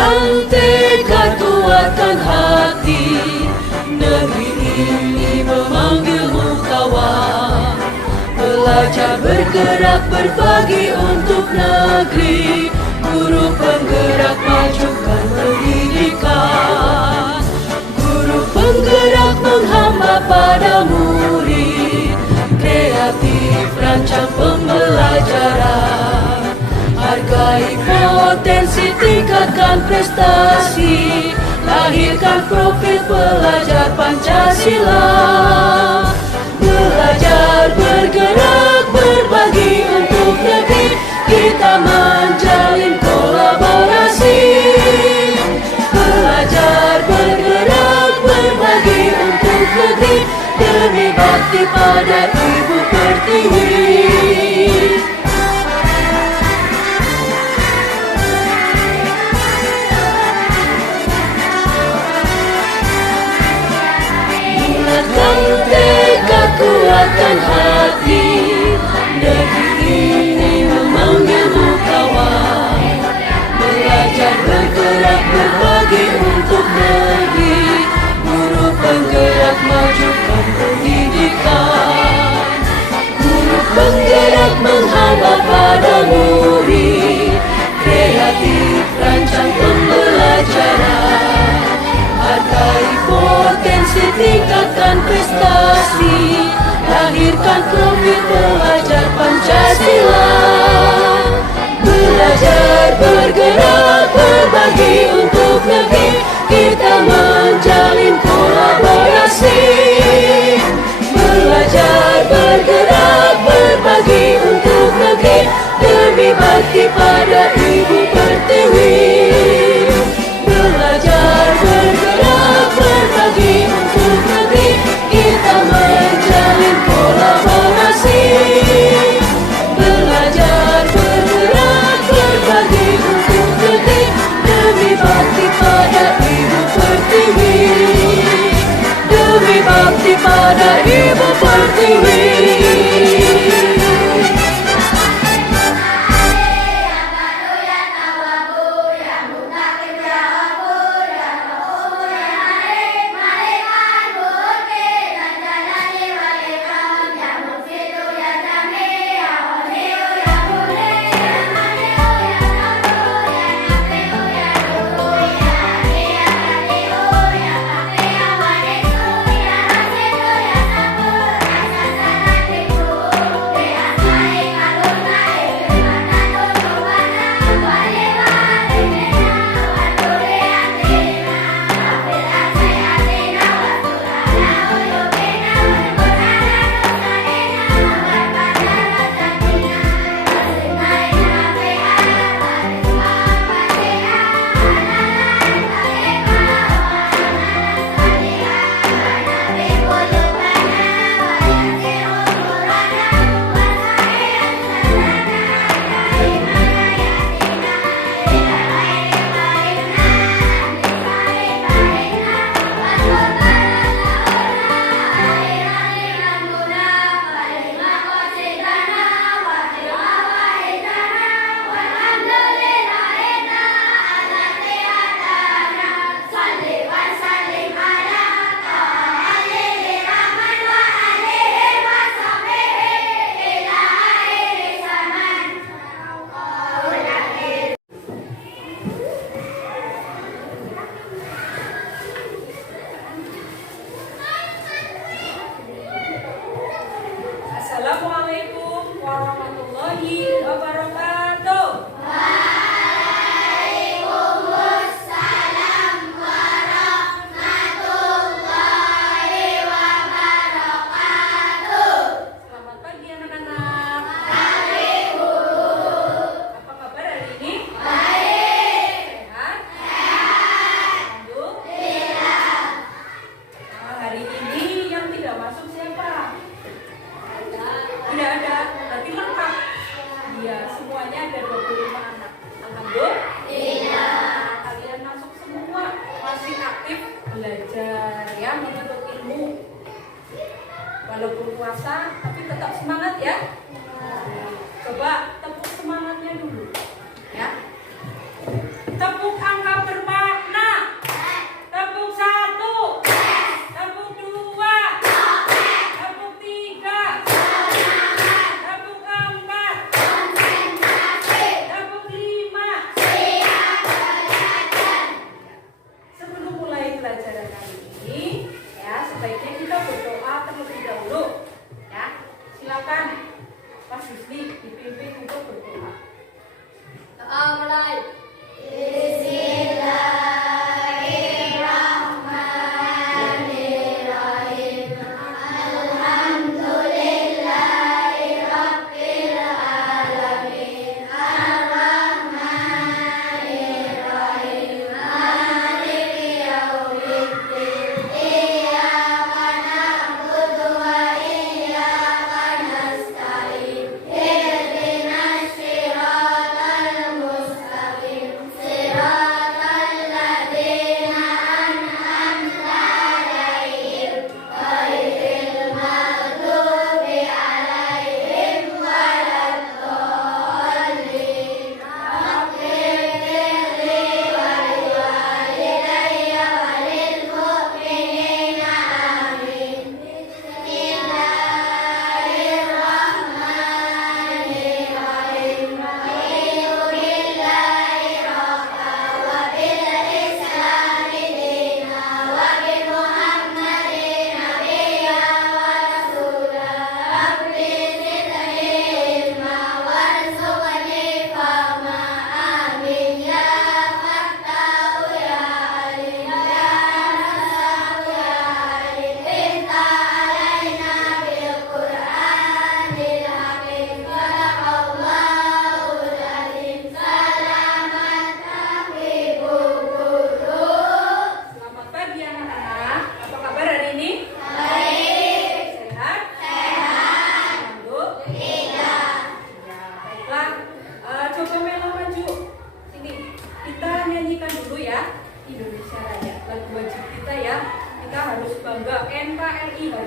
Ingatkan tekad kuatkan hati, negeri ini memanggilmu kawan. Belajar bergerak berbagi untuk negeri, guru penggerak majukan pendidikan. Guru penggerak menghamba pada murid, kreatif rancang pembelajaran. Hargai potensi, tingkatkan prestasi, lahirkan profil pelajar Pancasila. Belajar bergerak berbagi untuk negeri, kita menjalin kolaborasi. Belajar bergerak berbagi untuk negeri, demi bakti pada Ibu Pertiwi. Tekad kuatkan hati, negeri ini memanggilmu kawan. Belajar bergerak berbagi untuk negeri, guru penggerak majukan pendidikan. Guru penggerak menghamba pada murid, kreatif rancang pembelajaran. Hargai potensi, tingkatkan prestasi, lahirkan profil pelajar Pancasila. Belajar bergerak berbagi untuk negeri, kita menjalin kolaborasi. Belajar bergerak berbagi untuk negeri, demi bakti pada Ibu Pertiwi. Belajar bergerak berbagi untuk negeri, kita menjalin kolaborasi. Belajar bergerak berbagi untuk negeri, demi bakti pada Ibu Pertiwi. Demi bakti pada Ibu Pertiwi. Assalamualaikum warahmatullahi wabarakatuh. Waalaikumsalam warahmatullahi wabarakatuh. Selamat pagi anak-anak. Pagi, Guru. Apa kabar hari ini? Baik. Sehat? Sehat. Alhamdulillah. Hari ini yang tidak masuk siapa? Tidak ada, berarti lengkap. Iya, semuanya ada 25 anak. Alhamdulillah. Kalian masuk semua, masih aktif belajar ya, menuntut ilmu. Walaupun puasa, tapi tetap semangat ya. Coba tepuk semangatnya dulu ya. Tepuk angka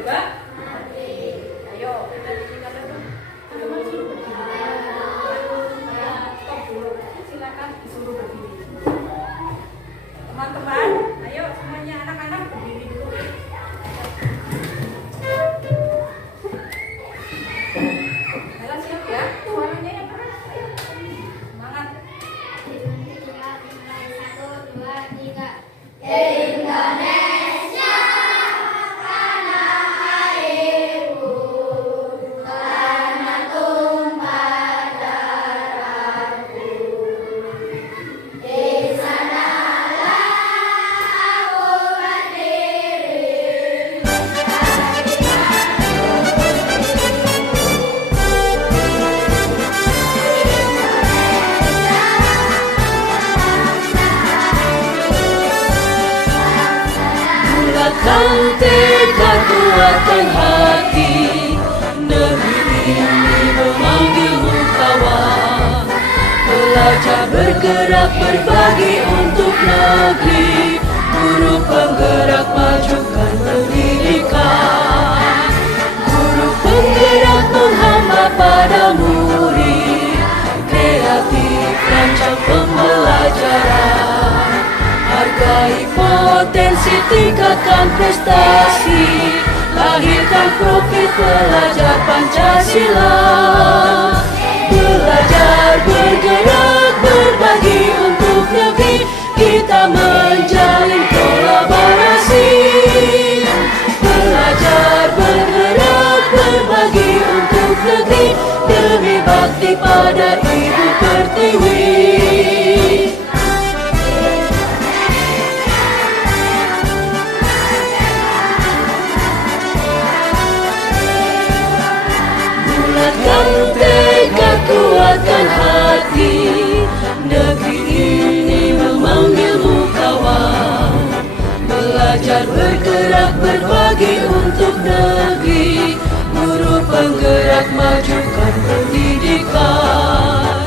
berbagi. Ayo, kita dikatakan dulu. Teman suruh berdiri. Stop dulu. Silakan disuruh berdiri. Teman-teman, ayo semuanya anak-anak berdiri dulu. Kalian siap ya? Suaranya yang keras. Ayo. Semangat. 1, 2, 3. Indonesia tanah airku, tanah tumpah darahku. Di sanalah aku berdiri. Bulatkan tekad, kuatkan hati, negeri ini memanggilmu kawan. Belajar bergerak berbagi untuk negeri, guru penggerak majukan pendidikan. Guru penggerak menghamba pada murid, kreatif rancang pembelajaran. Hargai potensi, tingkatkan prestasi, lahirkan profil pelajar Pancasila. Belajar bergerak berbagi untuk negeri, kita menjalin kolaborasi. Belajar bergerak berbagi untuk negeri, demi bakti pada Ibu Pertiwi. Bulatkan tekad, kuatkan hati, negeri ini memanggilmu kawan. Belajar bergerak berbagi untuk negeri, guru penggerak majukan pendidikan.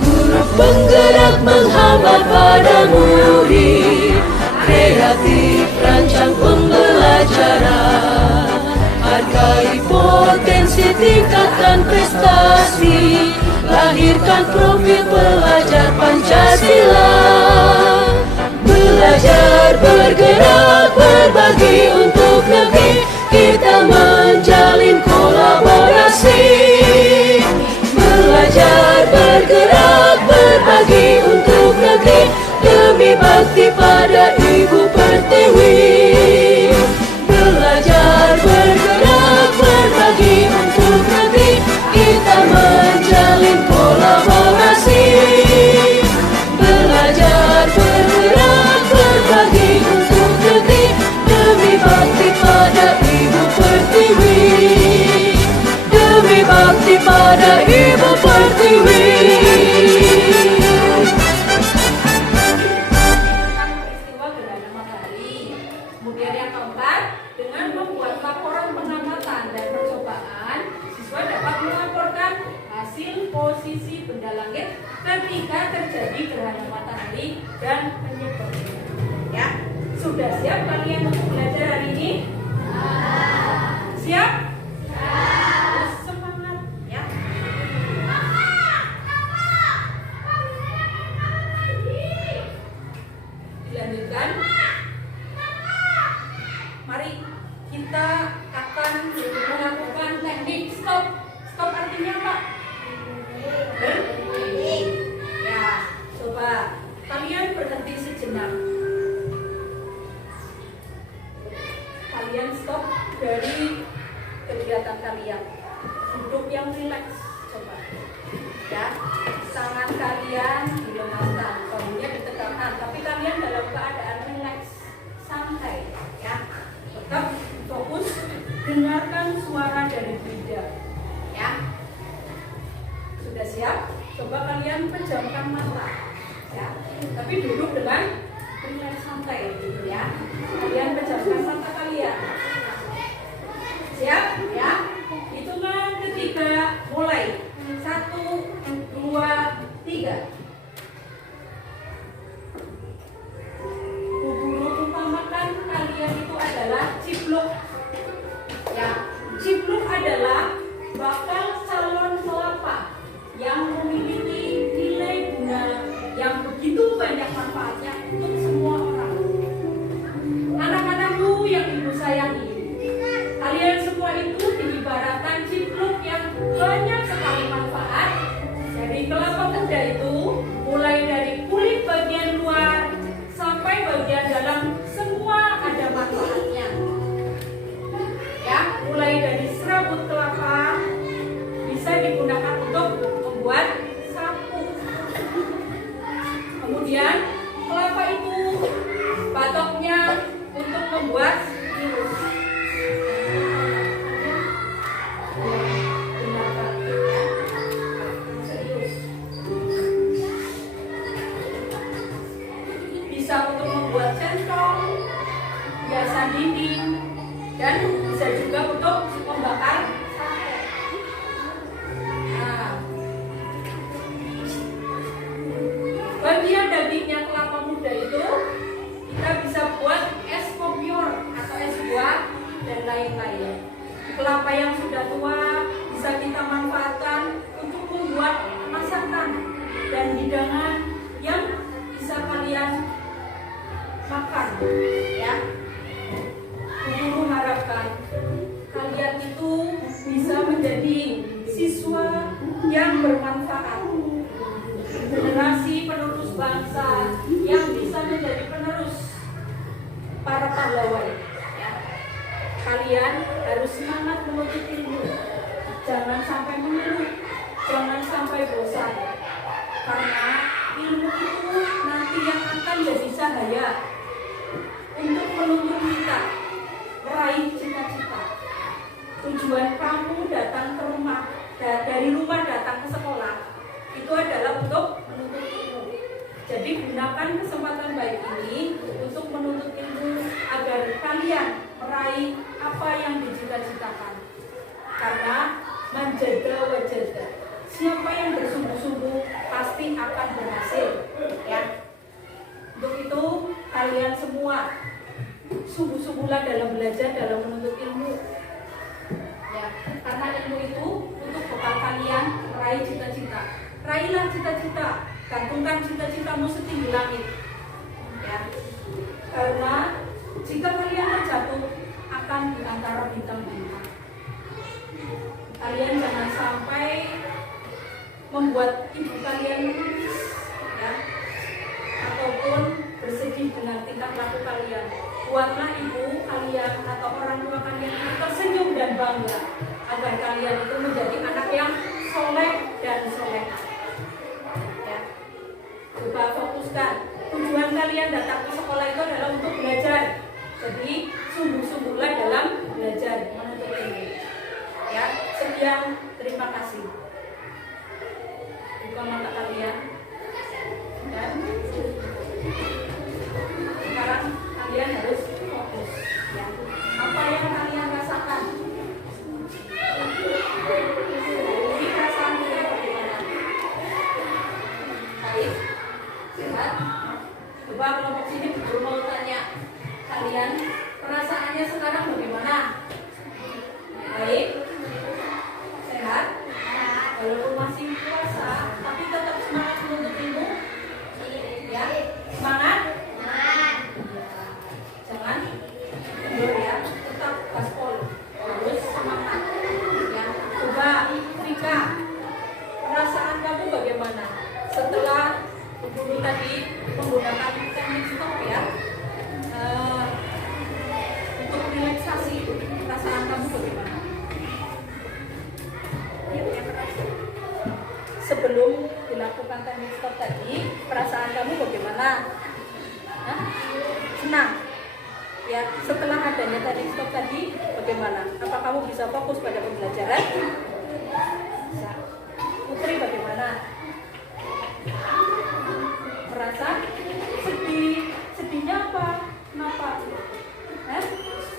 Guru penggerak menghamba pada murid, kreatif rancang pembelajaran. Hargai potensi, tingkatkan prestasi, lahirkan profil pelajar Pancasila. Belajar bergerak berbagi untuk negeri, kita menjalin kolaborasi. Belajar bergerak berbagi untuk negeri, demi bakti pada Ibu Pertiwi. Belajar bergerak berbagi untuk negeri, kita menjalin kolaborasi. Belajar bergerak berbagi untuk negeri, demi bakti pada Ibu Pertiwi. Demi bakti pada Ibu Pertiwi. Peristiwa gerhana matahari. Kemudian yang keempat, dengan membuat laporan pengamatan dan percobaan, siswa dapat melaporkan hasil posisi benda langit ketika terjadi gerhana matahari dan penyebabnya. Ya, sudah siap kalian untuk belajar hari ini? Siap? Terus semangat ya. Dilanjutkan. Mari kita akan melakukan teknik stop. Stop artinya apa? Berhenti. Ya, coba kalian berhenti sejenak. Kalian stop dari kegiatan kalian. Duduk yang rileks, coba. Ya, tangan kalian dilemaskan, bahunya ditegakkan, tapi kalian dalam keadaan rileks, santai, ya. Tetap fokus, dengarkan suara dari bida, ya. Sudah siap? Coba kalian pejamkan mata, ya. Tapi duduk dengan rileks, santai, gitu ya. Kalian pejamkan mata kalian. Siap, ya. Hitungan ketiga, mulai. 1, 2, 3. Bu guru umpamakan kalian itu adalah ciblok. membuat centong, hiasan dinding, dan bisa juga untuk membakar sate. Nah, bagian dagingnya kelapa muda itu kita bisa buat es kopior atau es buah dan lain-lain. Kelapa yang sudah tua bisa kita manfaatkan untuk membuat masakan dan hidangan yang bisa kalian makan, ya. Guru harapkan kalian itu bisa menjadi siswa yang bermanfaat, generasi penerus bangsa yang bisa menjadi penerus para pahlawan. Ya. Kalian harus semangat menuntut ilmu, jangan sampai mengeluh, jangan sampai bosan, karena ilmu itu nanti yang akan jadi cahaya untuk menuntun kita meraih cita-cita. Tujuan kamu datang ke rumah, dari rumah datang ke sekolah, itu adalah untuk menuntut ilmu. Jadi gunakan kesempatan baik ini untuk menuntut ilmu agar kalian meraih apa yang dicita-citakan. Karena menjaga wajada, siapa yang bersungguh-sungguh pasti akan berhasil, ya. Untuk itu kalian semua sungguh-sungguhlah dalam belajar, dalam menuntut ilmu, ya. Karena ilmu itu untuk bekal kalian meraih cita-cita. Raihlah cita-cita, gantungkan cita-citamu setinggi langit, ya. Karena jika kalian terjatuh akan di antara bintang-bintang. Kalian jangan sampai membuat ibu kalian menangis, ya, ataupun bersedih dengan tingkah laku kalian. Buatlah ibu kalian atau orang tua kalian tersenyum dan bangga agar kalian itu menjadi anak yang soleh dan solehah. Ya. Coba fokuskan. Tujuan kalian datang ke sekolah itu adalah untuk belajar. Jadi sungguh-sungguhlah dalam belajar menuntut ilmu. Ya, sekian, terima kasih. Buka mata kalian. Dan sekarang kalian harus fokus, ya. Apa yang kalian rasakan? Ini perasaan kalian bagaimana? Baik, sehat. Coba kelompok sini guru mau tanya kalian, perasaannya sekarang bagaimana? Baik, sehat. Walaupun masih puasa, tapi tetap semangat menuntut ilmu, ya. Semangat. Jangan mundur, ya, tetap gaspol, harus semangat, ya. Coba Rika, perasaan kamu bagaimana setelah guru tadi menggunakan teknik stop, ya, untuk relaksasi? Perasaan kamu bagaimana? Sebelum dilakukan teknik stop tadi, perasaan kamu bagaimana? Hah? Senang? Ya, setelah adanya teknik stop tadi, bagaimana? Apa kamu bisa fokus pada pembelajaran? Bisa. Putri bagaimana? Merasa sedih? Sedihnya apa? Kenapa?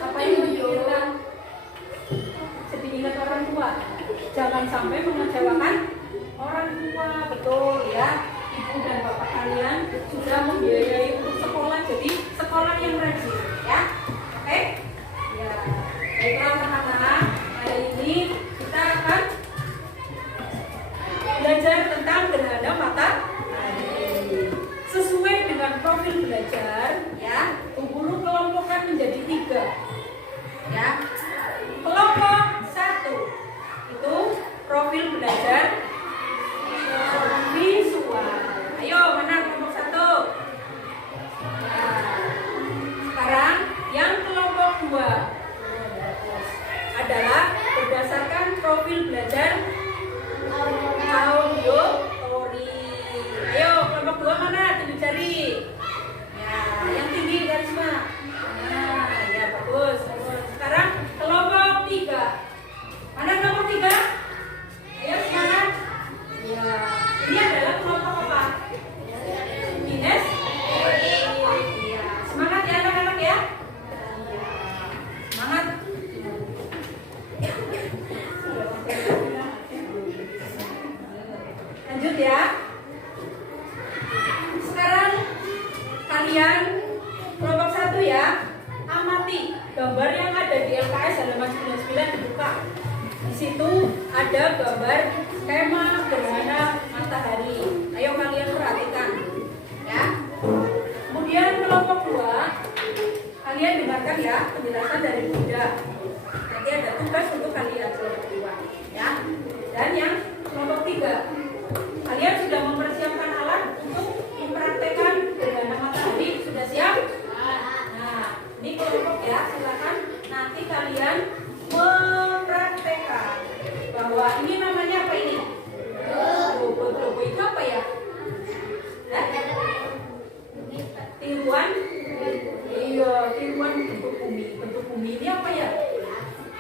Apa yang dipikirkan? Sedih ingat orang tua. Jangan sampai mengecewakan orang tua, betul, ya. Ibu dan bapak kalian sudah membiayai untuk sekolah, jadi sekolah yang rajin, ya. Oke? Ya. Baiklah anak-anak, hari ini kita akan belajar tentang LKS halaman 99 dibuka. Di situ ada gambar skema gerhana matahari. Ayo kalian perhatikan, ya. Kemudian kelompok 2, kalian dengarkan ya penjelasan dari Bunda. Nanti ada tugas untuk kalian kelompok 2, ya. Dan yang kelompok 3, kalian sudah mempersiapkan alat untuk mempraktekkan gerhana matahari. Sudah siap? Nah, ini kelompok ya, silakan nanti kalian mempraktekkan bahwa ini namanya apa ini? Globo itu apa ya? Tiruan? Iya, tiruan bentuk bumi. Bentuk bumi ini apa ya?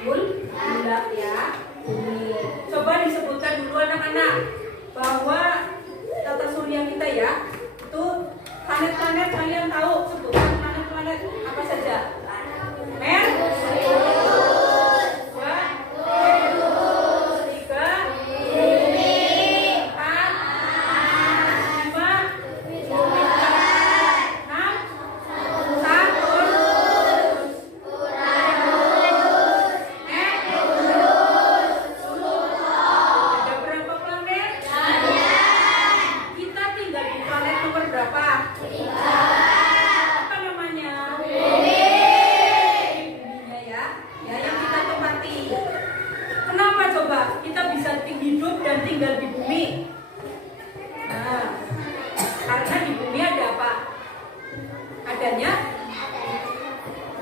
Bulat ya, bumi. Coba disebutkan dulu anak-anak bahwa tata surya kita ya, itu planet-planet kalian tahu, sebutkan planet-planet apa saja?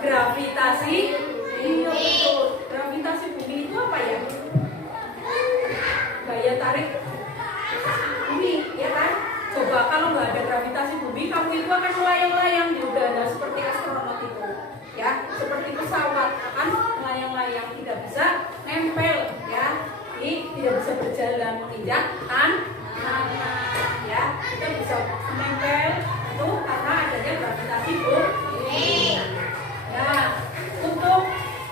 Gravitasi. Iya betul. Gravitasi bumi itu apa ya? Gaya tarik bumi, ya kan? Coba kalau nggak ada gravitasi bumi, kamu itu akan melayang-layang di udara seperti astronot itu, ya, seperti pesawat akan melayang-layang, tidak bisa nempel, ya, tidak bisa berjalan menginjak tanah, ya, kita bisa nempel itu karena adanya gravitasi bumi. Nah, untuk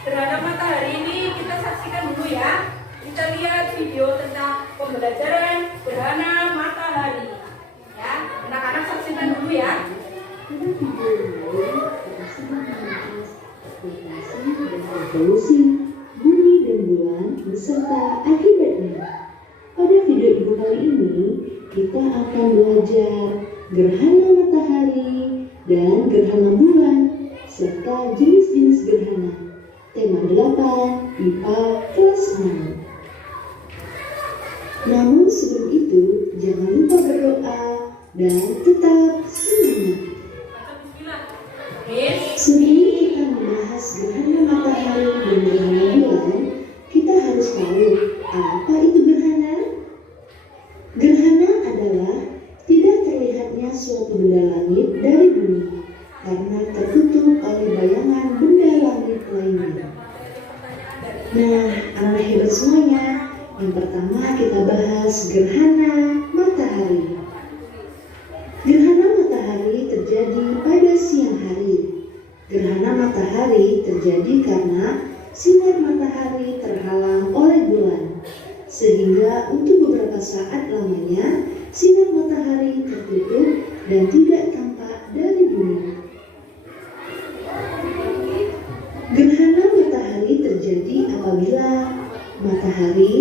gerhana matahari ini kita saksikan dulu ya. Kita lihat video tentang pembelajaran gerhana matahari. Ya, anak-anak saksikan dulu ya. Revolusi bumi dan bulan beserta akibatnya. Pada video ibu kali ini kita akan belajar gerhana matahari dan gerhana bulan serta jenis-jenis gerhana. Tema 8 IPA kelas 6. Namun sebelum itu jangan lupa berdoa dan tetap semangat. Sebelum kita membahas gerhana matahari dan gerhana bulan, kita harus tahu apa itu gerhana. Gerhana adalah tidak terlihatnya suatu benda langit dari bumi karena tertutup oleh bayangan benda langit lainnya. Nah, anak hebat semuanya, yang pertama kita bahas gerhana matahari. Gerhana matahari terjadi pada siang hari. Gerhana matahari terjadi karena sinar matahari terhalang oleh bulan, sehingga untuk beberapa saat lamanya sinar matahari tertutup dan tidak tampak dari bumi. Gerhana matahari terjadi apabila matahari,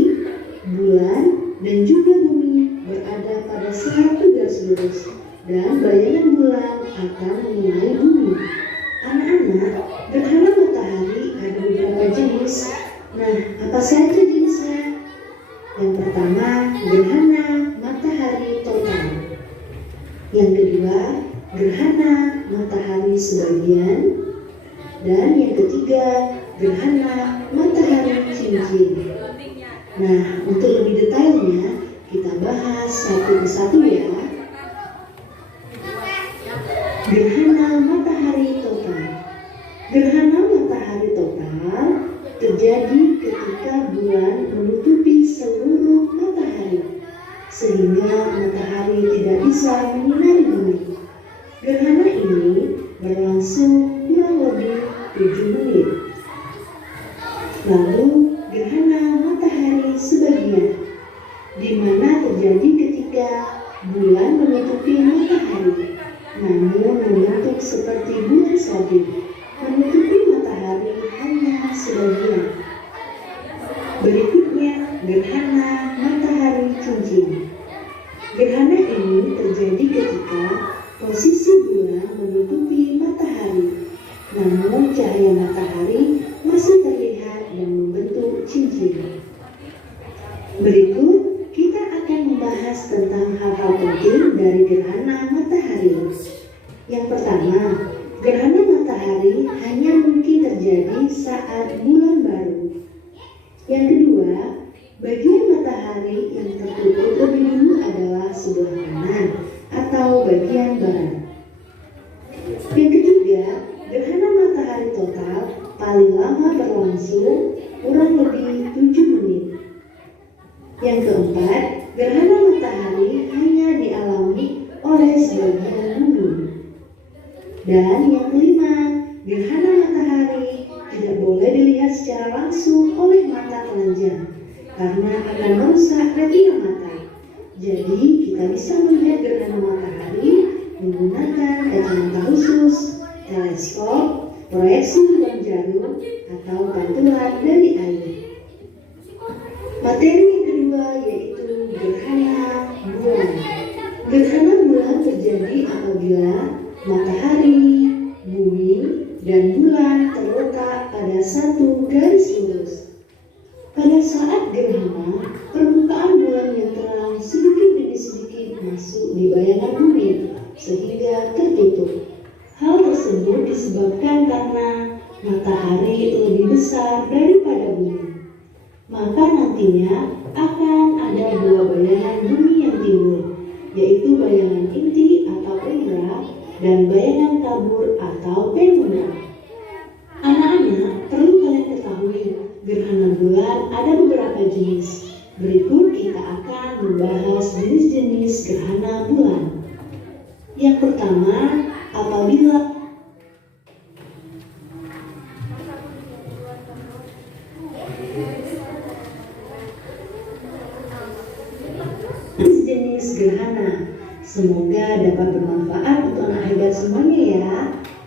bulan, dan juga bumi berada pada satu garis lurus dan bayangan bulan akan mengenai bumi. Anak-anak, gerhana matahari ada beberapa jenis. Nah, apa saja jenisnya? Yang pertama, gerhana matahari total. Yang kedua, gerhana matahari sebagian. Dan yang ketiga, gerhana matahari cincin. Nah, untuk lebih detailnya, kita bahas satu persatu ya. Gerhana matahari total. Gerhana matahari total terjadi ketika bulan menutupi seluruh matahari, sehingga matahari tidak bisa menyinari bumi. Gerhana ini berlangsung kurang lebih 7 menit. Lalu gerhana matahari sebagian, di mana terjadi ketika bulan menutupi matahari, namun membentuk seperti bulan salju, menutupi matahari hanya sebagian. namun cahaya matahari masih terlihat dan membentuk cincin. Berikut kita akan membahas tentang hal-hal penting dari gerhana matahari. Yang pertama, gerhana matahari hanya mungkin terjadi saat bulan baru. Yang kedua, bagian matahari yang tertutup lebih dulu adalah sebelah kanan atau bagian barat. Yang ketiga, gerhana matahari total paling lama berlangsung kurang lebih 7 menit. Yang keempat, gerhana matahari hanya dialami oleh sebagian bumi. Dan yang kelima, gerhana matahari tidak boleh dilihat secara langsung oleh mata telanjang karena akan merusak retina mata. Jadi kita bisa melihat gerhana matahari menggunakan kacamata khusus, teleskop, proyeksi lubang jarum, atau bantuan dari air. Materi yang kedua yaitu gerhana bulan. Gerhana bulan terjadi apabila matahari, bumi, dan bulan terletak pada satu garis lurus. Pada saat gerhana, permukaan bulan yang terang sedikit demi sedikit masuk di bayangan bumi sehingga tertutup. Hal tersebut disebabkan karena matahari lebih besar daripada bumi. Maka nantinya akan ada dua bayangan bumi yang timbul, yaitu bayangan inti atau umbra dan bayangan kabur atau penumbra. Anak-anak, perlu kalian ketahui, gerhana bulan ada beberapa jenis. Berikut kita akan membahas jenis-jenis gerhana bulan. Yang pertama, apabila jenis gerhana. Semoga dapat bermanfaat untuk anak hebat semuanya ya.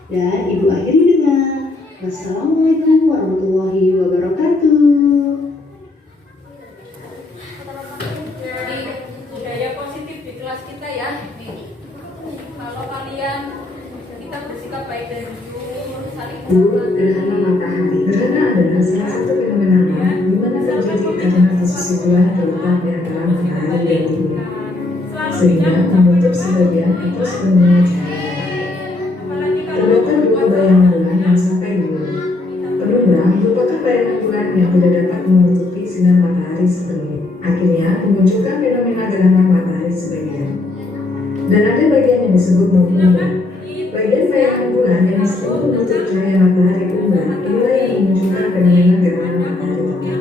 Dan ibu akhiri dengan wassalamualaikum warahmatullahi wabarakatuh. Jadi budaya positif di kelas kita ya. Kalau kalian kita bersikap baik dan jujur, saling Gerhana matahari. Gerhana adalah salah satu fenomena alam di mana terjadi karena posisi bulan terletak di antara matahari dan bumi, sehingga menutup sebagian atau sepenuhnya cahaya. Terdapat dua bayangan bulan yang sampai di bumi. Penumbra merupakan bayangan bulan yang tidak dapat menutupi sinar matahari sepenuhnya, akhirnya memunculkan fenomena gerhana matahari sebagian. Dan ada bagian yang disebut umbra. Bagian bayangan bulan yang disebut menutup cahaya matahari umbra inilah yang memunculkan fenomena gerhana matahari total.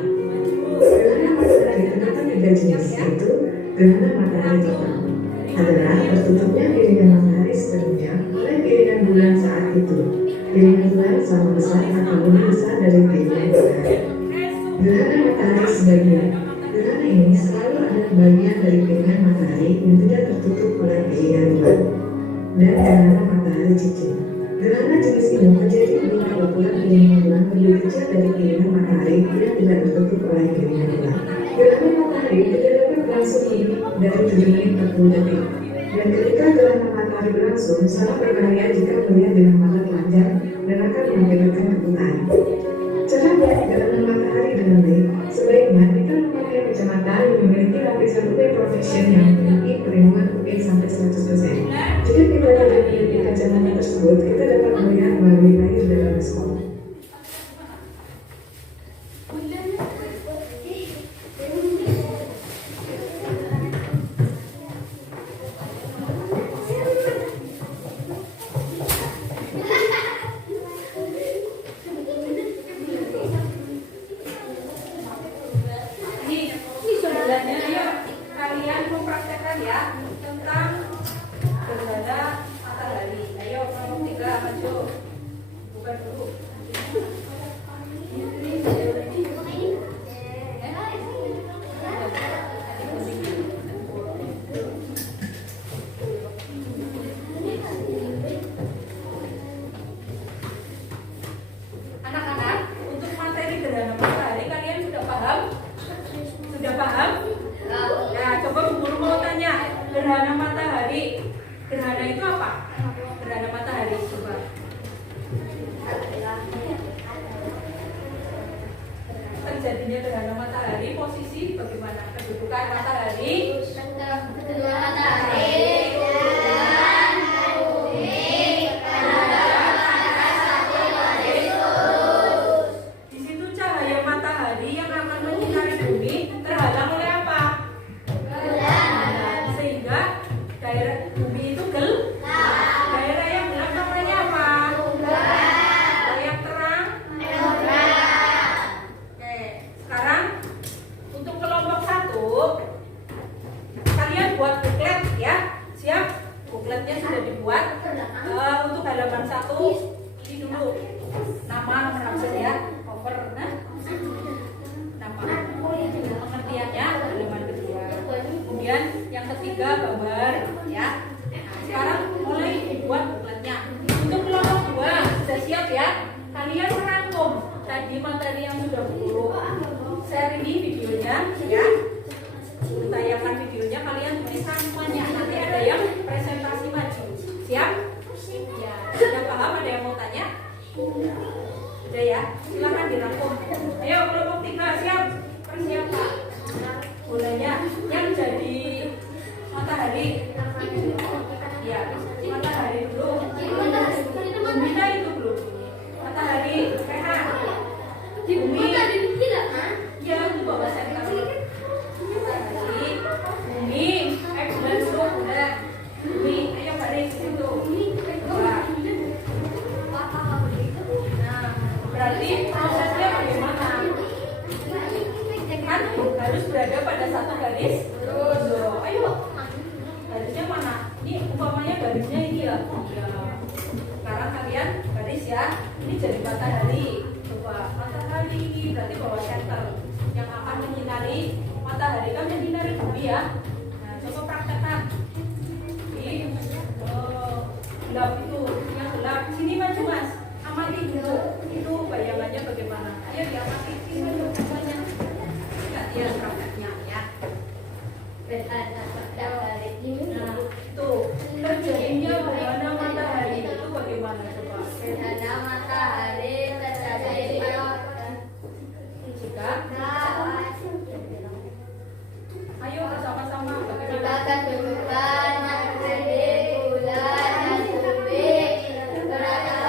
Gerhana matahari terdapat 3 jenis, yaitu gerhana matahari total adalah tertutupnya piringan matahari sepenuhnya oleh piringan bulan saat itu. Piringan bulan sama besar atau lebih besar dari piringan matahari. Gerhana matahari sebagian. Gerhana ini selalu ada bagian dari piringan matahari yang tidak tertutup oleh piringan bulan. Dan gerhana matahari cincin. Gerhana jenis ini terjadi ketika ukuran piringan bulan lebih kecil dari piringan matahari yang tidak tertutup oleh piringan bulan. Gerhana matahari tidak dapat berlangsung lebih dari 7 menit 40 detik. Dan ketika gerhana matahari berlangsung, sangat berbahaya jika melihat dengan mata telanjang dan akan mengakibatkan kebutaan. Cara melihat gerhana matahari dengan baik, sebaiknya kita memakai kacamata yang memiliki lapisan UV protection yang memiliki perlindungan UV sampai 100%. Jika kita tidak memiliki kacamata tersebut, kita dapat melihat melalui layar dalam teleskop. Sebenarnya ayo kalian mempraktekkan ya tentang gerhana matahari. Ayo kelompok 3 maju. Buka dulu. Anak-anak, untuk materi gerhana matahari kalian sudah paham? Sudah paham? Ya, coba Bu Guru mau tanya, gerhana matahari. Gerhana itu apa? Gerhana matahari, coba. Terjadinya gerhana matahari, posisi bagaimana kedudukan matahari? Di situ cahaya matahari yang akan menyinari bumi terhalang oleh apa? Sehingga daerah bumi itu gelap. Daerah yang gelap namanya apa? Daerah yang terang. Oke, sekarang untuk kelompok 1 kalian buat buklet ya. Siap? Bukletnya sudah dibuat. Untuk halaman 1 ini dulu nama nomor absen ya, cover nama pengertiannya halaman kedua. Kemudian yang ketiga gambar ya. Nah, sekarang mulai dibuat bukletnya. Untuk kelompok 2 sudah siap ya. Kalian merangkum tadi materi yang sudah buruk. Share ini videonya ya. Tayangkan videonya, kalian tulis rangkumannya. Nanti ada yang presentasi maju. Siap? Ya. Sudah paham? Ada yang mau tanya? Sudah ya? Silakan dirangkum. Ayo kelompok 3 siap? Persiapan. Bolanya yang jadi matahari. Ya, matahari dulu. Bunda itu belum. Matahari, Rehan. Bumi. Ya, itu bawa saya matahari, bumi, bulan dulu, bulan. Bumi, ayo baris itu. Nah, berarti prosesnya bagaimana? Kan harus berada pada satu garis. Loh, ayo. Garisnya mana? Ini umpamanya garisnya ini ya. Ya. Sekarang kalian garis ya. Ini jadi matahari. Coba matahari ini berarti bawa center yang akan menyinari matahari kan menyinari bumi ya. Nah, coba praktekkan. Ini gelap itu, yang gelap. Sini maju mas. Amati dulu. Itu bayangannya bagaimana? Ayo diamati. Sini maju bayangannya. Lihat ya prakteknya ya. Nah, itu terjadinya gerhana matahari itu bagaimana coba? Gerhana matahari terjadi Jika ayo bersama-sama jika kedudukan matahari bulan dan bumi berada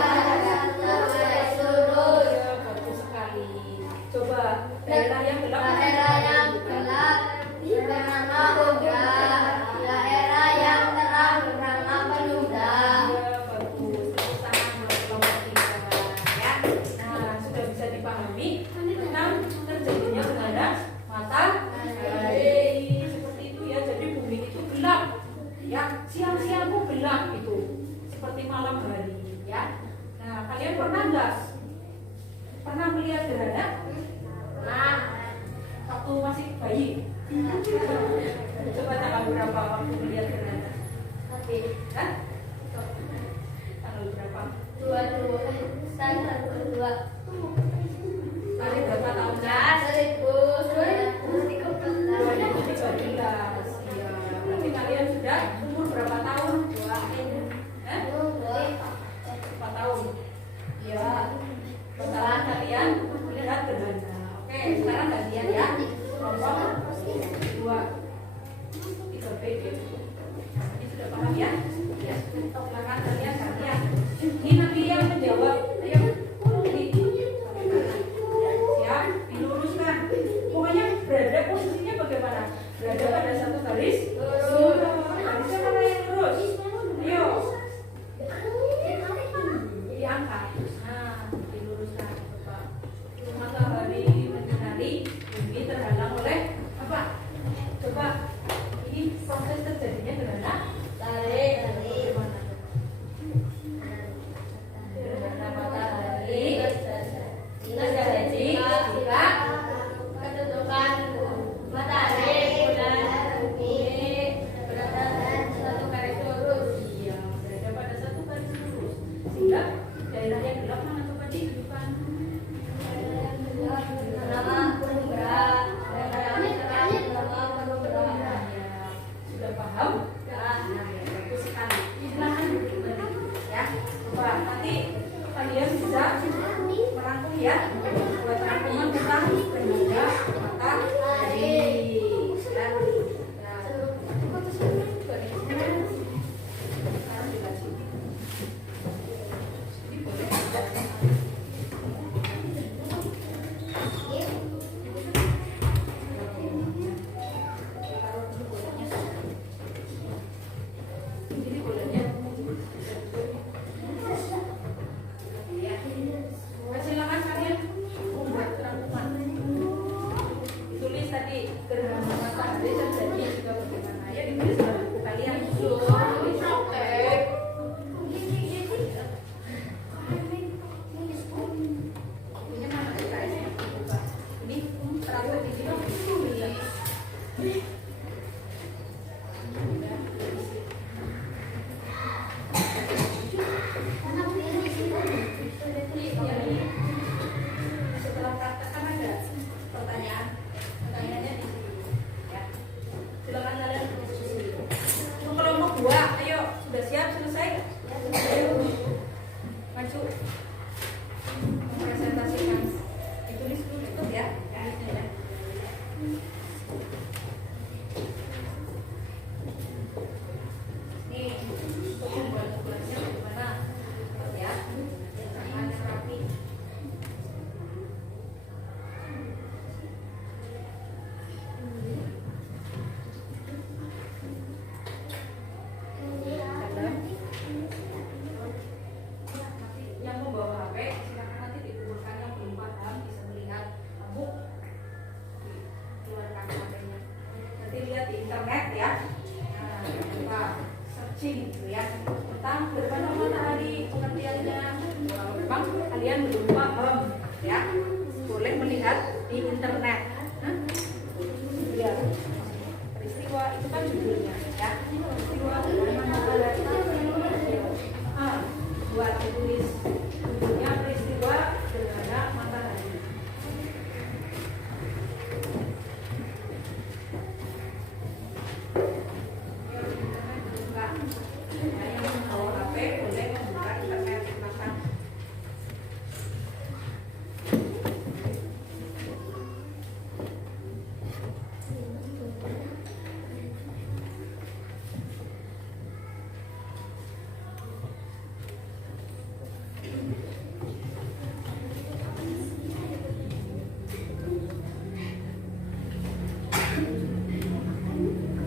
sampai lurus. Ya, bagus sekali. Coba daerah yang gelap. Daerah yang gelap bernama Uga, daerah yang terang bernama Penuga. Ya, bagus. Tepuk tangan buat kelompok 3 ya. Nah, sudah bisa dipahami tentang terjadinya gerhana matahari. Seperti itu ya. Jadi bumi itu gelap. Ya, siang-siang pun gelap itu. Seperti malam hari ya. Nah, kalian pernah nggak? Pernah melihat gerhana? Nah, waktu masih bayi. Coba tanggal berapa waktu melihat gerhana? Hah? Tanggal berapa? 22 Kali berapa tahunnya? 2013. Iya. Berarti kalian sudah umur berapa tahun? 4 tahun. Iya. Sekarang kalian melihat gerhana. Oke, sekarang gantian ya. Kelompok 2. 3B. Ini sudah paham ya? Ya. Silakan kalian gantian. Ini nanti yang menjawab. Ayo. Ya, diluruskan. Pokoknya berada posisinya bagaimana? Berada pada satu garis. Garisnya mana yang lurus? Ayo. Diangkat. Nah, diluruskan. Coba. Matahari menyinari bumi terhalang oleh apa? Coba. Ini proses terjadinya gerhana matahari. Gerhana matahari terjadi jika kedudukan matahari bulan dan bumi berada pada satu garis lurus. Iya, berada pada satu garis lurus. Sehingga daerah yang bisa merangkum ya. Buat rangkuman tentang gerhana matahari. Ya. Nah, sekarang dikasih. Ini boleh. Ini bolehnya. Ya. Silakan kalian membuat rangkuman. Tulis tadi gerhana matahari terjadi juga bagaimana. Ya ditulis dalam buku kalian. Bukunya mana guys? Buka. Ini terangkat di sini. Setelah praktek kan ada pertanyaan. Pertanyaannya di sini. Ya. Silakan kalian tulis di sini. Untuk kelompok 2, ayo sudah siap selesai? Ayo maju. Mempresentasikan. Ditulis dulu ikut ya. Tulisnya ya. Nih, untuk membuat tugasnya bagaimana? Ya, jangan rapi. Yang membawa HP silakan nanti dikumpulkan, yang belum paham bisa melihat buku keluarkan HP-nya. Nanti lihat di internet ya. Nah, jangan lupa searching gitu ya tentang gerhana matahari pengertiannya. Kalau memang kalian belum paham ya, boleh melihat di internet. Ya, peristiwa itu kan judulnya ya. Peristiwa gerhana matahari. Buat ditulis judulnya peristiwa gerhana matahari. Yang membawa HP boleh membuka internet silakan.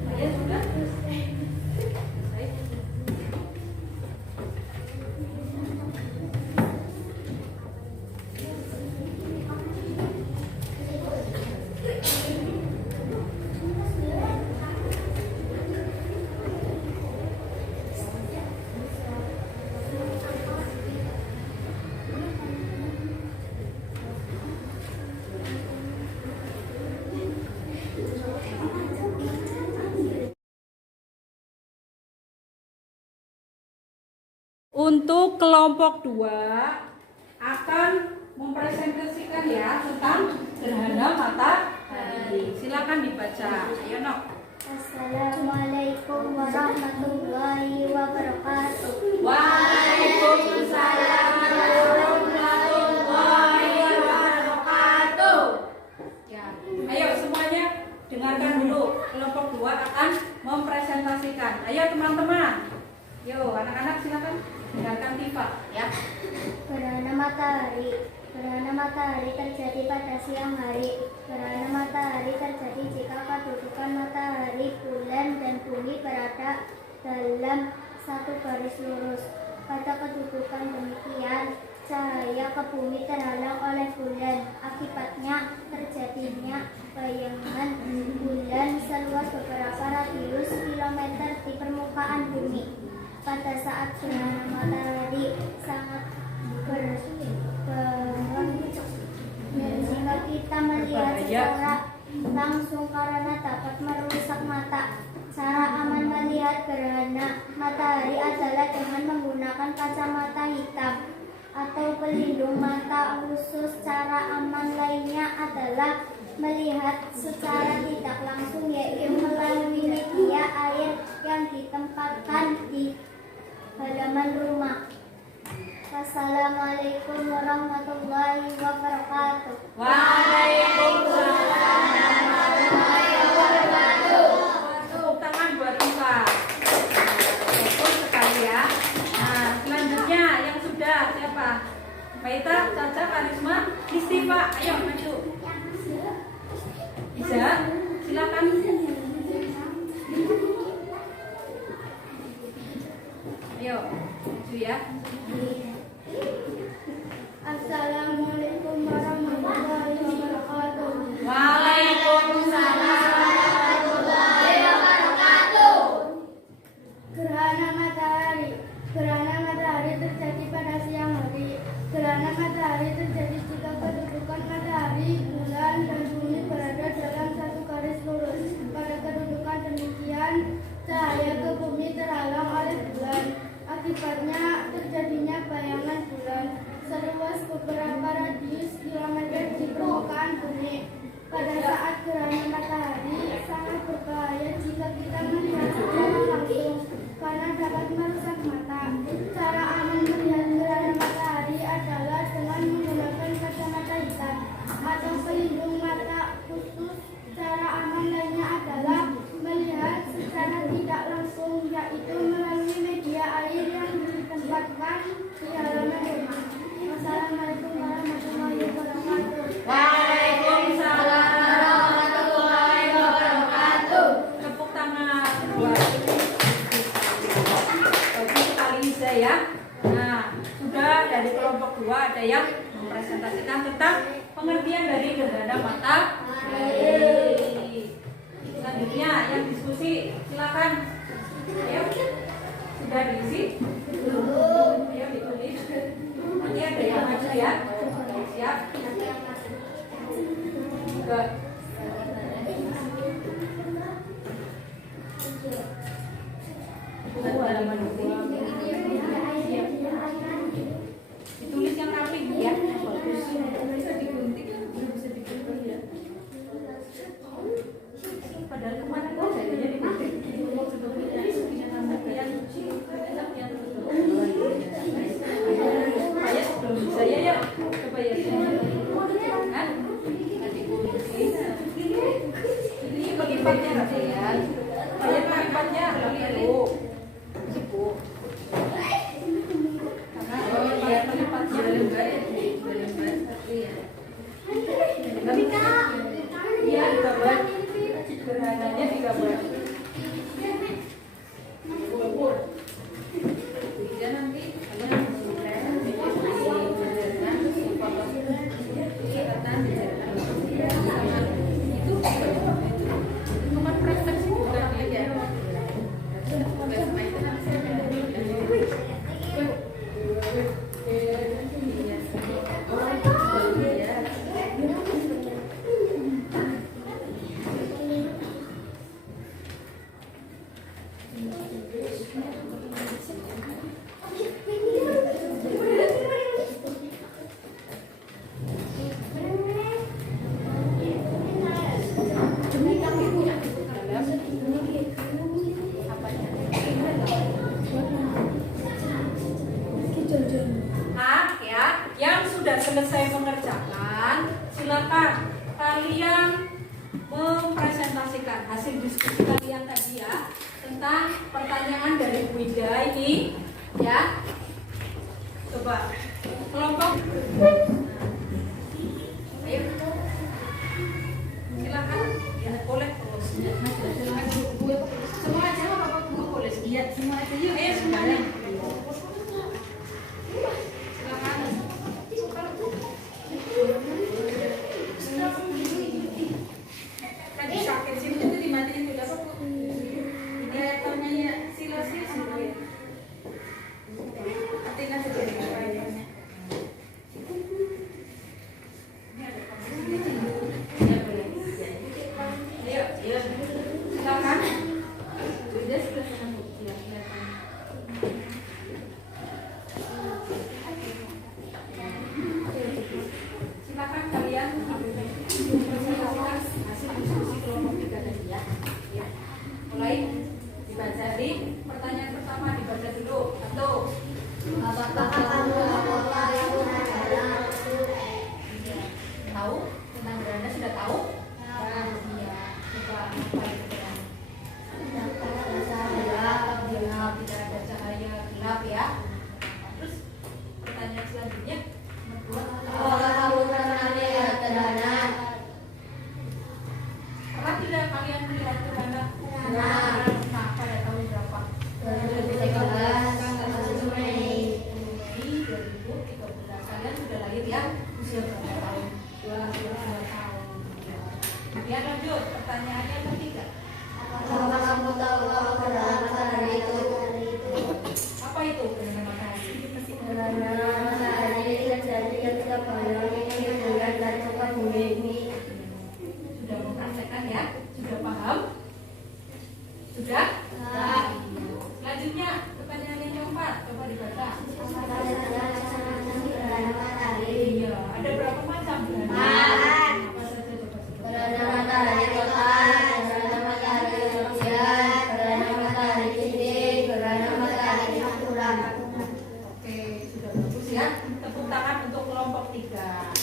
Saya sudah selesai. Untuk kelompok 2 akan mempresentasikan ya tentang gerhana matahari. Silakan dibaca. Ayo Nok. Assalamualaikum warahmatullahi wabarakatuh. Waalaikumsalam warahmatullahi wabarakatuh. Ya, ayo semuanya dengarkan dulu. Kelompok 2 akan mempresentasikan. Ayo teman-teman. Yo, anak-anak silakan dengarkan Tifa ya. Gerhana matahari. Gerhana matahari terjadi pada siang hari. Gerhana matahari terjadi jika kedudukan matahari, bulan, dan bumi berada dalam satu garis lurus. Pada kedudukan demikian, cahaya ke bumi terhalang oleh bulan. Akibatnya terjadinya bayangan bulan seluas beberapa radius kilometer di permukaan bumi. Pada saat gerhana matahari sangat sehingga kita melihat secara langsung karena dapat merusak mata. Cara aman melihat gerhana matahari adalah dengan menggunakan kacamata hitam atau pelindung mata khusus. Cara aman lainnya adalah melihat secara tidak langsung, yaitu melalui media air yang ditempatkan di halaman rumah. Wassalamualaikum warahmatullahi wabarakatuh. Waalaikumsalam warahmatullahi wabarakatuh. Tepuk tangan buat Iva. Betul sekali ya. Nah, selanjutnya yang sudah siapa? Maita, Caca, Karisma, Istifa. Ayo maju. Bisa? Silakan. Ayo, maju ya. Assalamualaikum warahmatullahi wabarakatuh. Waalaikumsalam. Gerhana matahari. Gerhana matahari terjadi pada siang hari. Gerhana matahari terjadi jika kedudukan matahari, bulan, dan bumi berada dalam satu garis lurus. Pada kedudukan demikian, cahaya ke bumi terhalang oleh bulan. Akibatnya terjadinya bayangan bulan seluas beberapa radius kilometer di permukaan bumi. Pada saat gerhana matahari sangat berbahaya jika kita melihat secara langsung karena dapat merusak mata. Cara aman melihat gerhana matahari adalah dengan menggunakan kacamata hitam atau pelindung mata khusus. Cara aman lainnya adalah melihat secara tidak langsung, yaitu melalui media air yang ditempatkan di halaman rumah. Wassalamualaikum warahmatullahi wabarakatuh. Waalaikumsalam warahmatullahi wabarakatuh. Tepuk tangan buat bagi Aliza ya. Nah, sudah dari kelompok 2 ada yang mempresentasikan tentang pengertian dari gerhana matahari. Selanjutnya yang diskusi silakan. Ayo. Sudah diisi? Ayo ditulis. Nanti ada yang maju ya. Siap? Juga. Halaman ditulis yang rapi ya. Padahal kemarin kok jadinya dibikin supaya sebelum saya ya coba ya kan ini pelipatnya ya supaya pelipatnya lalu sibuk karena biar pelipatnya lembar ya digambar gerhananya digambar ya nanti selesai mengerjakan, silakan kalian mempresentasikan hasil diskusi kalian tadi ya tentang pertanyaan dari Bu Ida ini ya. Coba kelompok. Ayo. Silakan. Ya, boleh terus. Semua aja apa boleh. Iya, semua aja yuk. Ayo semuanya. ya, usia berapa tahun? 2 tahun. Kemudian lanjut, pertanyaannya yang ketiga. Apakah kamu tahu kalau gerhana matahari itu? Apa itu gerhana matahari? Gerhana matahari terjadi ketika bayangan bulan dan cepat bumi. Sudah mempraktekkan ya? Sudah paham? Sudah? Selanjutnya pertanyaan yang keempat, coba dibaca. Gerhana matahari. Iya, ada berapa macam gerhana? Apa saja coba sebutkan? Gerhana matahari total, gerhana matahari remaja, gerhana matahari cincin, gerhana matahari campuran. Oke, sudah bagus ya. Tepuk tangan untuk kelompok 3.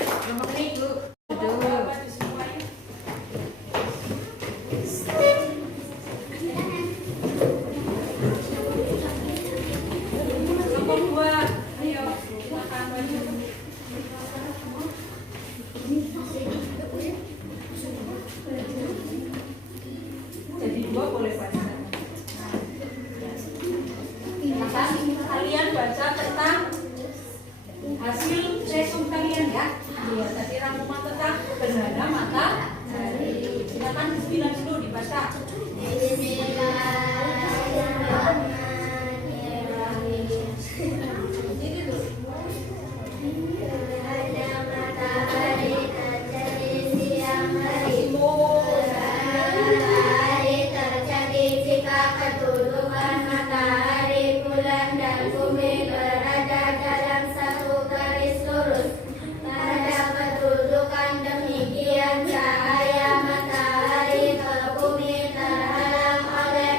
Kelompok ini dulu. Baju semua yuk. Kelompok 2, ayo silakan baju. Jadi 2 boleh baca. Kalian baca tentang hasil resum kalian ya. Iya, tadi rangkuman tentang gerhana matahari. Silakan bismillah dulu dibaca. Ini dulu. Gerhana matahari terjadi siang hari. Matahari terjadi jika kedudukan matahari, bulan, dan bumi berada dalam satu garis lurus. Pada kedudukan demikian, cahaya matahari ke bumi terhalang oleh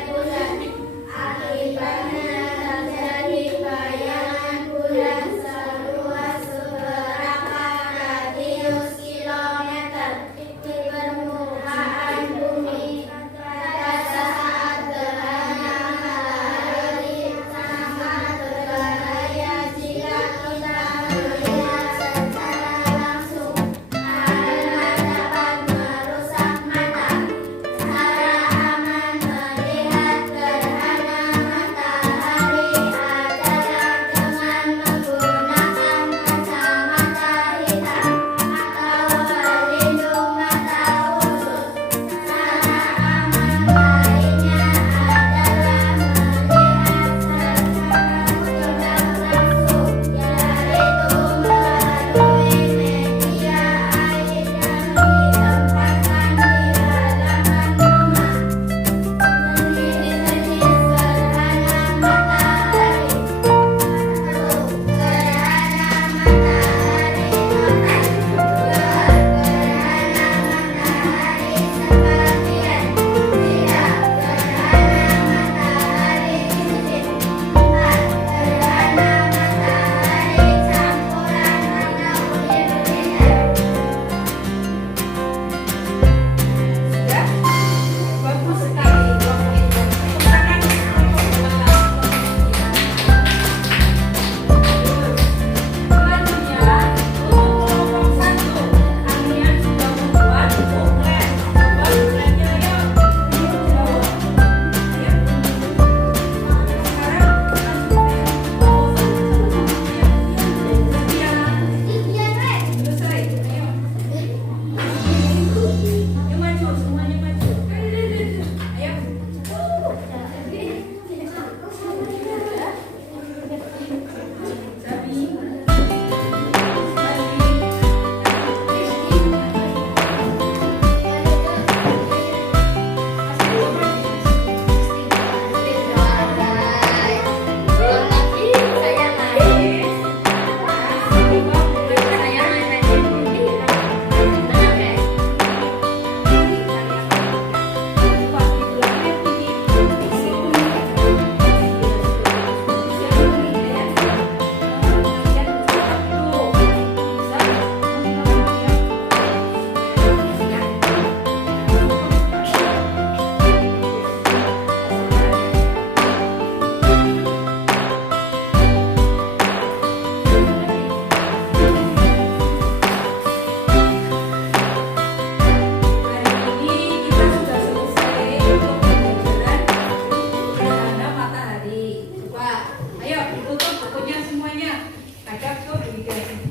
Ayo ditutup bukunya semuanya. Hadap ke irigasi.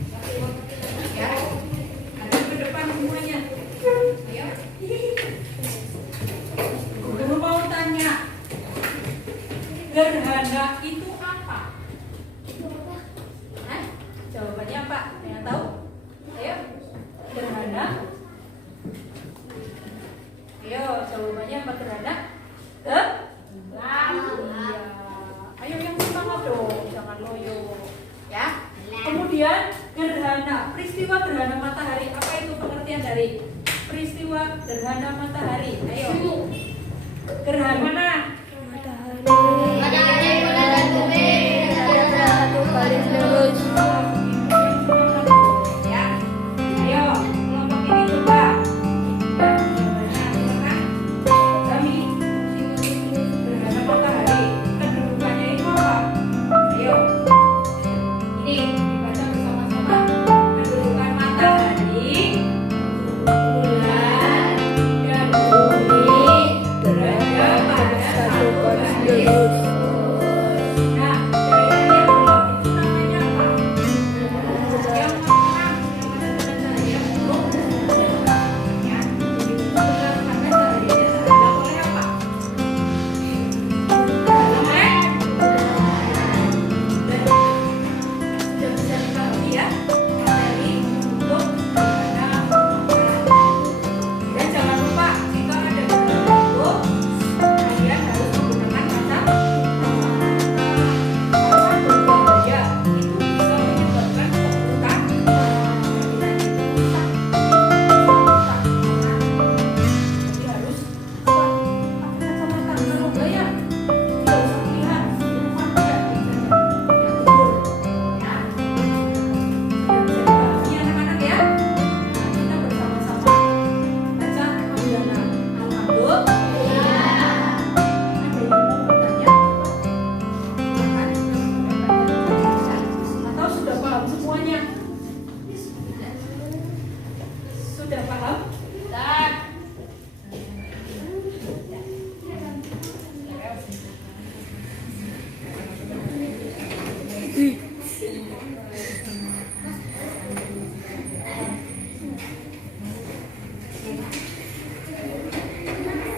Ya. Hadap ke depan semuanya. Ayo. Guru mau tanya. Gerhana itu apa? Hah? Jawabannya apa? Yang tahu? Ayo. Gerhana. Ayo, jawabannya apa gerhana? Iya. Ayo yang semangat dong, jangan loyo. Ya. Kemudian gerhana, peristiwa gerhana matahari. Apa itu pengertian dari peristiwa gerhana matahari? Ayo. Gerhana mana? Matahari bulan bumi ada satu garis lurus. Ya. Ayo, kelompok ini coba. Kami gerhana matahari. Kedudukannya itu apa? Ayo. Ini dibaca bersama-sama. Kedudukan matahari, bulan, dan bumi berada pada satu garis lurus. Nah, daerah yang belum itu namanya apa? Yang menang, yang belum. Ya, karena cahayanya terhadap oleh apa? Oleh sudah bisa dipahami ya materi untuk gerhana matahari. Dan jangan lupa jika ada gerhana itu kalian harus menggunakan kacamata. Berbahaya itu bisa menyebabkan pembukaan. Jadi harus pakai kacamata. Kalau enggak ya tidak usah melihat rumah ya yang tidur ya. Sudah bisa dipahami anak-anak ya. Nah, kita bersama-sama baca hamdalah. Alhamdulillah. Ada yang mau bertanya? Atau sudah paham semuanya? Sudah paham?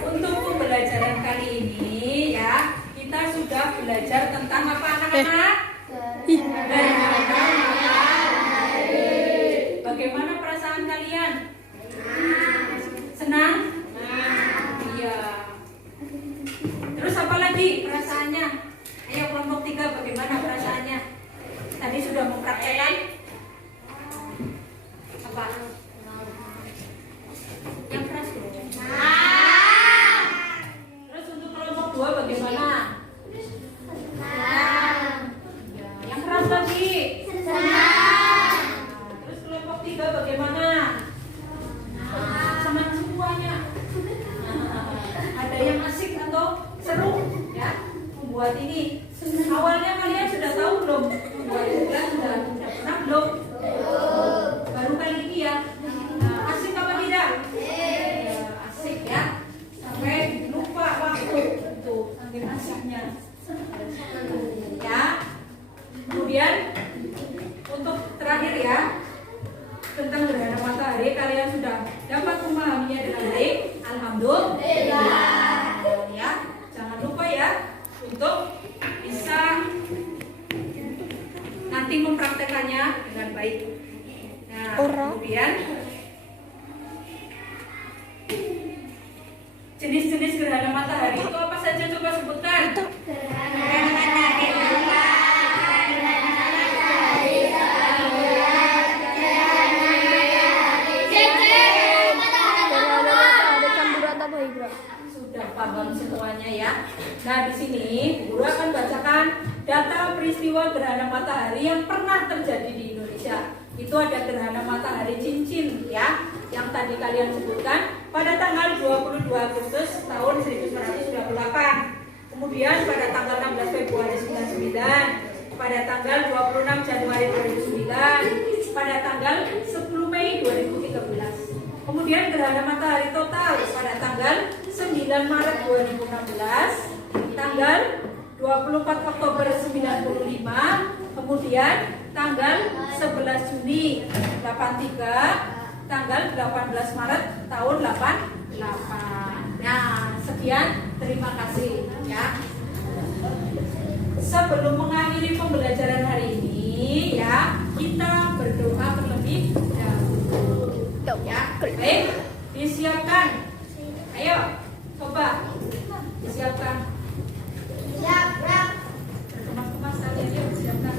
Untuk pembelajaran kali ini ya, kita sudah belajar tentang apa anak-anak? Gerhana matahari. Bagaimana perasaan kalian? Senang? Iya. Terus apa lagi perasaannya? Ayo kelompok 3 bagaimana perasaannya? Tadi sudah mempraktekkan? Apa? Yang keras dulu. Terus untuk kelompok 2 bagaimana? Ya, yang keras lagi. Terus kelompok 3 bagaimana? Sama semuanya. Ada yang asik atau seru ya membuat ini. Awalnya kalian sudah tahu belum? Membuat bulan sudah pernah belum? Baru kali ini ya. Nah, asik apa tidak? Ya, asik ya. Sampai lupa waktu itu saking asiknya. Ya. Kemudian untuk terakhir ya tentang gerhana matahari kalian sudah dapat memahaminya dengan baik. Alhamdulillah. Ya, jangan lupa ya untuk bisa nanti mempraktekannya dengan baik. Nah, kemudian jenis-jenis gerhana matahari itu apa saja coba sebutkan? Sudah paham semuanya ya. Nah, di sini guru akan bacakan data peristiwa gerhana matahari yang pernah terjadi di Indonesia. Itu ada gerhana matahari cincin ya, yang tadi kalian sebutkan pada tanggal 22 Agustus tahun 1998. Kemudian pada tanggal 16 Februari 99, pada tanggal 26 Januari 2009, pada tanggal 10 Mei 2013. Kemudian gerhana matahari total pada tanggal 9 Maret 2016, tanggal 24 Oktober 95, kemudian tanggal 11 Juni 83, tanggal 18 Maret tahun 88. Nah, sekian, terima kasih ya. Sebelum mengakhiri pembelajaran hari ini ya, kita berdoa terlebih dahulu. Ya, baik, disiapkan. Ayo, coba disiapkan. Teman-teman sekalian, yuk siapkan.